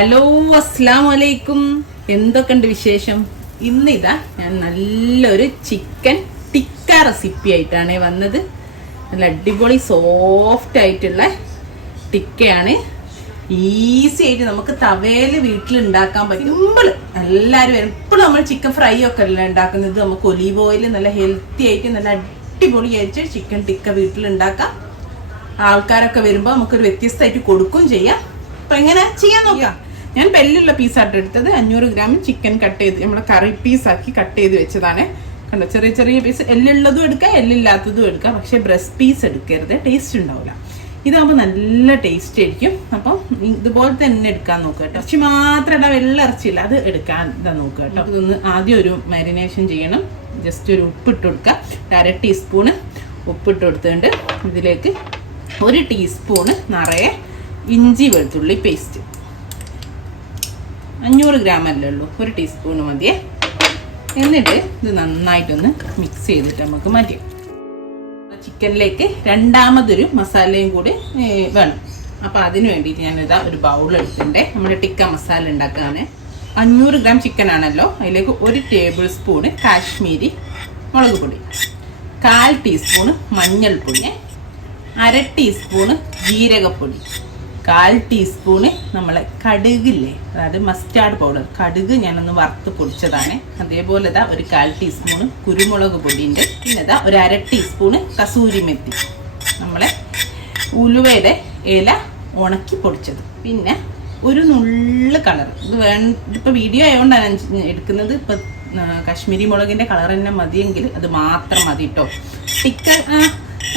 Hello അസ്സലാമലൈക്കും. എന്തൊക്കെയുണ്ട് വിശേഷം? ഇന്നിതാ ഞാൻ നല്ലൊരു ചിക്കൻ ടിക്ക റെസിപ്പി ആയിട്ടാണ് വന്നത്. നല്ല അടിപൊളി സോഫ്റ്റ് ആയിട്ടുള്ള ടിക്കയാണ്. ഈസി ആയിട്ട് നമുക്ക് തവയിൽ വീട്ടിൽ ഉണ്ടാക്കാൻ പറ്റും. സിമ്പിൾ. എല്ലാവരും എപ്പോഴും നമ്മൾ ചിക്കൻ ഫ്രൈ ഒക്കെ അല്ല ഉണ്ടാക്കുന്നത്. നമുക്ക് ഒലീവ് ഓയിൽ നല്ല ഹെൽത്തി ആയിട്ട് നല്ല അടിപൊളിയായിട്ട് ചിക്കൻ ടിക്ക വീട്ടിൽ ഉണ്ടാക്കാം. ആൾക്കാരൊക്കെ വരുമ്പോൾ നമുക്കൊരു വ്യത്യസ്തമായിട്ട് കൊടുക്കുകയും ചെയ്യാം. അപ്പൊ എങ്ങനെ ചെയ്യാൻ നോക്കാം. ഞാൻ പെല്ലുള്ള പീസായിട്ട് എടുത്തത് 500 ഗ്രാം ചിക്കൻ കട്ട് ചെയ്ത് നമ്മളെ കറി പീസാക്കി കട്ട് ചെയ്ത് വെച്ചതാണ്. കണ്ടോ, ചെറിയ ചെറിയ പീസ്. എല്ലുള്ളതും എടുക്കാം, എല്ലില്ലാത്തതും എടുക്കാം. പക്ഷെ ബ്രസ്റ്റ് പീസ് എടുക്കരുത്, ടേസ്റ്റ് ഉണ്ടാവില്ല. ഇതാകുമ്പോൾ നല്ല ടേസ്റ്റ് ആയിരിക്കും. അപ്പം ഇതുപോലെ തന്നെ എടുക്കാൻ നോക്കുക കേട്ടോ. ഇറച്ചി മാത്രമല്ല, വെള്ള ഇറച്ചിയില്ല, അത് എടുക്കാൻ ഇതാ നോക്കുക കേട്ടോ. ഇതൊന്ന് ആദ്യം ഒരു മാരിനേഷൻ ചെയ്യണം. ജസ്റ്റ് ഒരു ഉപ്പിട്ട് കൊടുക്കുക. 1/2 ടീസ്പൂണ് ഉപ്പിട്ട് കൊടുത്തുകൊണ്ട് ഇതിലേക്ക് 1 ടീസ്പൂണ് നിറയെ ഇഞ്ചി വെളുത്തുള്ളി പേസ്റ്റ്. 500 ഗ്രാം അല്ലേ ഉള്ളൂ, 1 ടീസ്പൂണ് മതിയേ. എന്നിട്ട് ഇത് നന്നായിട്ടൊന്ന് മിക്സ് ചെയ്തിട്ട് നമുക്ക് മാറ്റാം. ചിക്കനിലേക്ക് രണ്ടാമതൊരു മസാലയും കൂടി വേണം. അപ്പോൾ അതിന് വേണ്ടിയിട്ട് ഞാനിതാ ഒരു ബൗൾ എടുത്തിട്ടുണ്ട്. നമ്മുടെ ടിക്ക മസാല ഉണ്ടാക്കുകയാണ്. 500 ഗ്രാം ചിക്കൻ ആണല്ലോ, അതിലേക്ക് 1 ടേബിൾ സ്പൂണ് കാശ്മീരി മുളക് പൊടി, 1/4 ടീസ്പൂണ് മഞ്ഞൾപ്പൊടി, 1/2 ടീസ്പൂണ് ജീരകപ്പൊടി, 1/4 ടീസ്പൂണ് നമ്മളെ കടുകില്ലേ, അതായത് മസ്റ്റാർഡ് പൗഡർ. കടുക് ഞാനൊന്ന് വറുത്ത് പൊടിച്ചതാണ്. അതേപോലെ ഇതാ ഒരു 1/4 ടീസ്പൂണ് കുരുമുളക് പൊടിയുണ്ട്. പിന്നെ ഇതാ ഒരു 1/2 ടീസ്പൂണ് കസൂരി മെത്തി, നമ്മളെ ഉലുവയുടെ ഇല ഉണക്കി പൊടിച്ചത്. പിന്നെ ഒരു നുള്ള് കളർ. ഇതിപ്പോൾ വീഡിയോ ആയതുകൊണ്ടാണ് എടുക്കുന്നത്. ഇപ്പം കാശ്മീരി മുളകിൻ്റെ കളർ തന്നെ മതിയെങ്കിൽ അത് മാത്രം മതി കേട്ടോ. ചിക്കൻ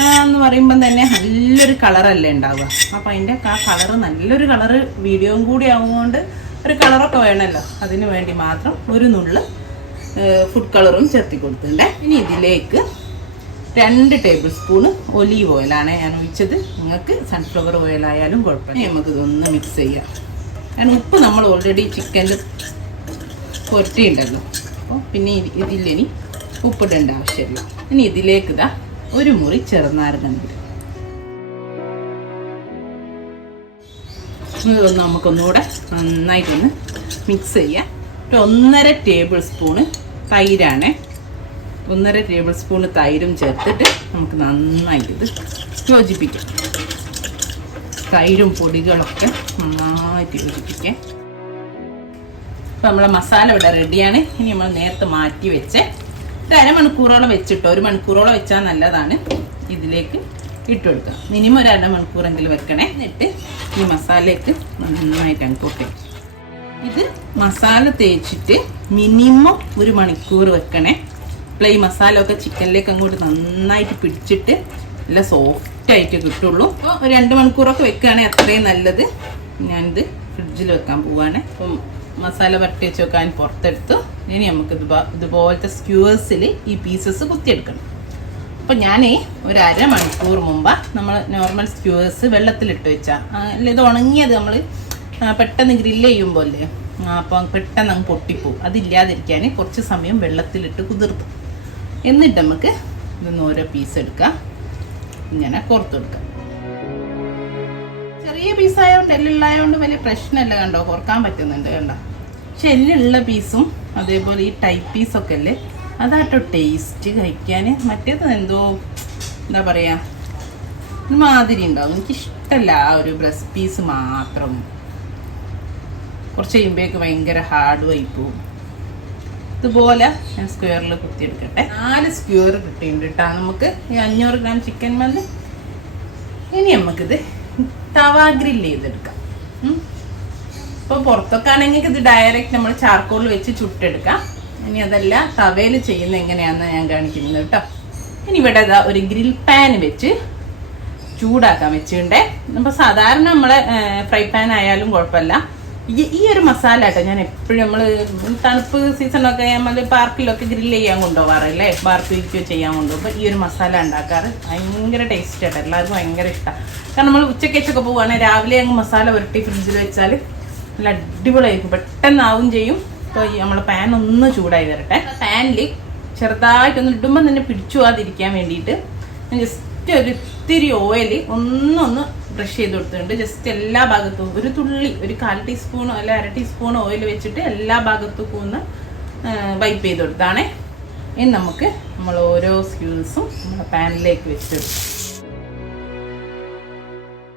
എന്ന് പറയുമ്പം തന്നെ നല്ലൊരു കളറല്ലേ ഉണ്ടാവുക. അപ്പം അതിൻ്റെ ആ കളറ് നല്ലൊരു കളറ് വീഡിയോയും കൂടി ആവുന്നതുകൊണ്ട് ഒരു കളറൊക്കെ വേണമല്ലോ. അതിന് വേണ്ടി മാത്രം ഒരു നുള്ള് ഫുഡ് കളറും ചേർത്തി കൊടുത്തിട്ടുണ്ട്. ഇനി ഇതിലേക്ക് 2 ടേബിൾ സ്പൂണ് ഒലീവ് ഓയിലാണ് ഞാൻ ഒഴിച്ചത്. നിങ്ങൾക്ക് സൺഫ്ലവർ ഓയിലായാലും കുഴപ്പമില്ല. നമുക്ക് ഇതൊന്ന് മിക്സ് ചെയ്യാം. കാരണം ഉപ്പ് നമ്മൾ ഓൾറെഡി ചിക്കനിൽ പുരട്ടിയുണ്ടല്ലോ. അപ്പോൾ പിന്നെ ഇതിലിനി ഉപ്പിടേണ്ട ആവശ്യമില്ല. ഇനി ഇതിലേക്ക് ഇതാ ഒരു മുറി ചെറുനാരങ്ങ നീര്. ഇതൊന്ന് നമുക്കൊന്നുകൂടെ നന്നായിട്ടൊന്ന് മിക്സ് ചെയ്യാം. 1.5 ടേബിൾ സ്പൂണ് തൈരാണ്. 1.5 ടേബിൾ സ്പൂണ് തൈരും ചേർത്തിട്ട് നമുക്ക് നന്നായിട്ട് ഇത് യോജിപ്പിക്കാം. തൈരും പൊടികളൊക്കെ നന്നായിട്ട് യോജിപ്പിക്കാം. ഇപ്പം നമ്മളെ മസാല ഇവിടെ റെഡിയാണ്. ഇനി നമ്മൾ നേരത്തെ മാറ്റി വെച്ച് 1/2 മണിക്കൂറോളം വെച്ചിട്ടോ. 1 മണിക്കൂറോളം വെച്ചാൽ നല്ലതാണ്. ഇതിലേക്ക് ഇട്ട് കൊടുക്കുക. മിനിമം ഒരു 1/2 മണിക്കൂറെങ്കിലും വെക്കണേ. എന്നിട്ട് ഈ മസാലയ്ക്ക് നന്നായിട്ട് അങ്ങോട്ട് ഇത് മസാല തേച്ചിട്ട് മിനിമം 1 മണിക്കൂർ വെക്കണേ. അപ്പോൾ ഈ മസാല ഒക്കെ ചിക്കനിലേക്ക് അങ്ങോട്ട് നന്നായിട്ട് പിടിച്ചിട്ട് നല്ല സോഫ്റ്റായിട്ട് കിട്ടുള്ളൂ. അപ്പോൾ ഒരു 2 മണിക്കൂറൊക്കെ വെക്കുകയാണെങ്കിൽ അത്രയും നല്ലത്. ഞാനിത് ഫ്രിഡ്ജിൽ വെക്കാൻ പോവുകയാണ്. അപ്പം മസാല വരട്ടി വെച്ച് വെക്കാൻ പുറത്തെടുത്തു. ഇനി നമുക്ക് ഇതുപോലത്തെ സ്ക്യൂവേഴ്സിൽ ഈ പീസസ് കുത്തിയെടുക്കണം. അപ്പം ഞാൻ ഒരു 1/2 മണിക്കൂർ മുമ്പ് നമ്മൾ നോർമൽ സ്ക്യൂവേഴ്സ് വെള്ളത്തിലിട്ട് വെച്ചാൽ അല്ല, ഇത് ഉണങ്ങിയത് നമ്മൾ പെട്ടെന്ന് ഗ്രില്ല് ചെയ്യുമ്പോൾ അല്ലേ, അപ്പം പെട്ടെന്ന് അങ്ങ് പൊട്ടിപ്പോവും. അതില്ലാതിരിക്കാൻ കുറച്ച് സമയം വെള്ളത്തിലിട്ട് കുതിർത്തും. എന്നിട്ട് നമുക്ക് ഇതൊന്ന് ഓരോ പീസ് എടുക്കാം. ഇങ്ങനെ കോർത്ത് കൊടുക്കാം. ചെറിയ പീസായതുകൊണ്ട് എല്ലുള്ളായതുകൊണ്ട് വലിയ പ്രശ്നമല്ല. കണ്ടോ, കോർക്കാൻ പറ്റുന്നുണ്ട്. കണ്ടോ. പക്ഷെ എല്ലുള്ള പീസും അതേപോലെ ഈ ടൈപ്പ് പീസൊക്കെ അല്ലേ, അതാട്ടോ ടേസ്റ്റ് കഴിക്കാൻ. മറ്റേത് എന്തോ എന്താ പറയുക, മാതിരി ഉണ്ടാവും. എനിക്കിഷ്ടമല്ല ആ ഒരു ബ്രസ്റ്റ് പീസ് മാത്രം. കുറച്ച് കഴിയുമ്പോഴേക്ക് ഭയങ്കര ഹാർഡ് ആയി പോവും. ഇതുപോലെ ഞാൻ സ്ക്വയറിൽ കുത്തിയെടുക്കട്ടെ. 4 സ്ക്വയർ കിട്ടിയിട്ടുണ്ട് കേട്ടോ നമുക്ക് ഈ 500 ഗ്രാം ചിക്കൻ മതി. ഇനി നമുക്കിത് തവ ഗ്രില്ല് ചെയ്തെടുക്കാം. ഇപ്പോൾ പുറത്തൊക്കെ ആണെങ്കിൽ ഇത് ഡയറക്റ്റ് നമ്മൾ ചാർക്കോളിൽ വെച്ച് ചുട്ടെടുക്കാം. ഇനി അതല്ല, തവയിൽ ചെയ്യുന്നത് എങ്ങനെയാണെന്ന് ഞാൻ കാണിക്കുന്നത് കേട്ടോ. ഇനി ഇവിടെ ഇതാ ഒരു ഗ്രിൽ പാൻ വെച്ച് ചൂടാക്കാൻ വെച്ചിട്ടുണ്ടേ. അപ്പോൾ സാധാരണ നമ്മളെ ഫ്രൈ പാൻ ആയാലും കുഴപ്പമില്ല. ഈ ഒരു മസാല കേട്ടോ ഞാൻ എപ്പോഴും നമ്മൾ തണുപ്പ് സീസണൊക്കെ നമ്മൾ പാർക്കിലൊക്കെ ഗ്രില്ല് ചെയ്യാൻ കൊണ്ടുപോകാറല്ലേ, ബാർബിക്യൂ ചെയ്യാൻ കൊണ്ടുപോകുമ്പോൾ ഈ ഒരു മസാല ഉണ്ടാക്കാറ് ഭയങ്കര ടേസ്റ്റ് ആയിട്ട് എല്ലാവർക്കും ഭയങ്കര ഇഷ്ടമാണ്. കാരണം നമ്മൾ ഉച്ചക്കൊക്കെ പോവുകയാണെങ്കിൽ രാവിലെ അങ്ങ് മസാല പുരട്ടി ഫ്രിഡ്ജിൽ വെച്ചാൽ നല്ല അടിപൊളിയായിരിക്കും, പെട്ടെന്നാവും ചെയ്യും. അപ്പോൾ ഈ നമ്മളെ പാൻ ഒന്ന് ചൂടായി വരട്ടെ. പാനിൽ ചെറുതായിട്ടൊന്ന് ഇടുമ്പോൾ തന്നെ പിടിച്ചു പോകാതിരിക്കാൻ വേണ്ടിയിട്ട് ഞാൻ ജസ്റ്റ് ഒരു ഇത്തിരി ഓയിൽ ഒന്നൊന്ന് ബ്രഷ് ചെയ്ത് കൊടുത്തിട്ടുണ്ട്. ജസ്റ്റ് എല്ലാ ഭാഗത്തും ഒരു തുള്ളി, ഒരു 1/4 ടീസ്പൂണോ അല്ല 1/2 ടീസ്പൂണോ ഓയിൽ വെച്ചിട്ട് എല്ലാ ഭാഗത്തും ഒന്ന് വൈപ്പ് ചെയ്ത് കൊടുത്താണേ. ഇനി നമുക്ക് നമ്മൾ ഓരോ സ്ക്യൂസും നമ്മുടെ പാനിലേക്ക് വെച്ചെടുക്കും.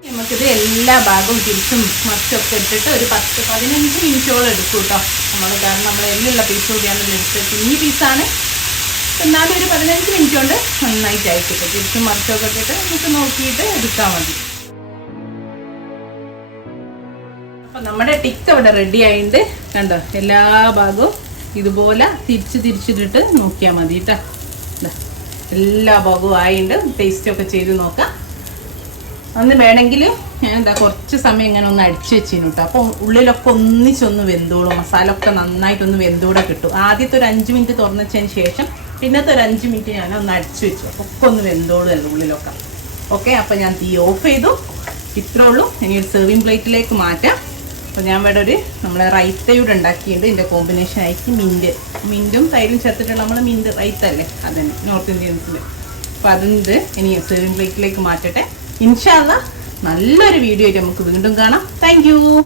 നമുക്കിത് എല്ലാ ഭാഗവും തിരിച്ചും മറിച്ചൊക്കെ ഇട്ടിട്ട് ഒരു 10-15 മിനിറ്റോളം എടുക്കും കേട്ടോ നമ്മൾ. കാരണം നമ്മൾ എല്ലുള്ള പീസ് കൂടിയാണ് എടുത്തത്, കുഞ്ഞി പീസാണ്. എന്നാലും ഒരു 15 മിനിറ്റ് കൊണ്ട് നന്നായിട്ട് അയച്ചിട്ട് തിരിച്ചും മറിച്ചൊക്കെ ഇട്ടിട്ട് നമുക്ക് നോക്കിയിട്ട് എടുത്താൽ മതി. അപ്പം നമ്മുടെ ടിക്ക ഇവിടെ റെഡി ആയിട്ടുണ്ട്. കണ്ടോ, എല്ലാ ഭാഗവും ഇതുപോലെ തിരിച്ചിട്ടിട്ട് നോക്കിയാൽ മതി കേട്ടോ. എല്ലാ ഭാഗവും ആയിട്ടുണ്ട്. ടേസ്റ്റൊക്കെ ചെയ്ത് നോക്കാം. അന്ന് വേണമെങ്കിൽ ഞാൻ കുറച്ച് സമയം ഇങ്ങനെ ഒന്ന് അടിച്ചു വെച്ചിരുന്നു കേട്ടോ. അപ്പോൾ ഉള്ളിലൊക്കെ ഒന്നിച്ചൊന്ന് വെന്തോളും, മസാല ഒക്കെ നന്നായിട്ടൊന്ന് വെന്തൂടെ കിട്ടും. ആദ്യത്തെ ഒരു 5 മിനിറ്റ് തുറന്നു വെച്ചതിന് ശേഷം പിന്നത്തെ ഒരു 5 മിനിറ്റ് ഞാൻ ഒന്ന് അടിച്ചു വെച്ചു. ഒക്കെ ഒന്ന് വെന്തോളുമല്ലോ ഉള്ളിലൊക്കെ. ഓക്കെ, അപ്പോൾ ഞാൻ തീ ഓഫ് ചെയ്തു. ഇത്രേ ഉള്ളൂ. ഇനി ഒരു സെർവിങ് പ്ലേറ്റിലേക്ക് മാറ്റാം. അപ്പോൾ ഞാൻ ഇവിടെ ഒരു നമ്മളെ റൈത്തയൂടെ ഉണ്ടാക്കിയിട്ട് ഇതിൻ്റെ കോമ്പിനേഷൻ ആയിട്ട് മിൻറ്റും തൈരും ചേർത്തിട്ടുള്ള നമ്മൾ മിൻറ്റ് റൈത്തല്ലേ, അതന്നെ നോർത്ത് ഇന്ത്യൻസിൽ. അപ്പോൾ അതിൻ്റെ ഇനി സെർവിങ് പ്ലേറ്റിലേക്ക് മാറ്റട്ടെ. ഇൻഷാ അല്ലാഹ് നല്ലൊരു വീഡിയോ ആയിട്ട് നമുക്ക് വീണ്ടും കാണാം. Thank you.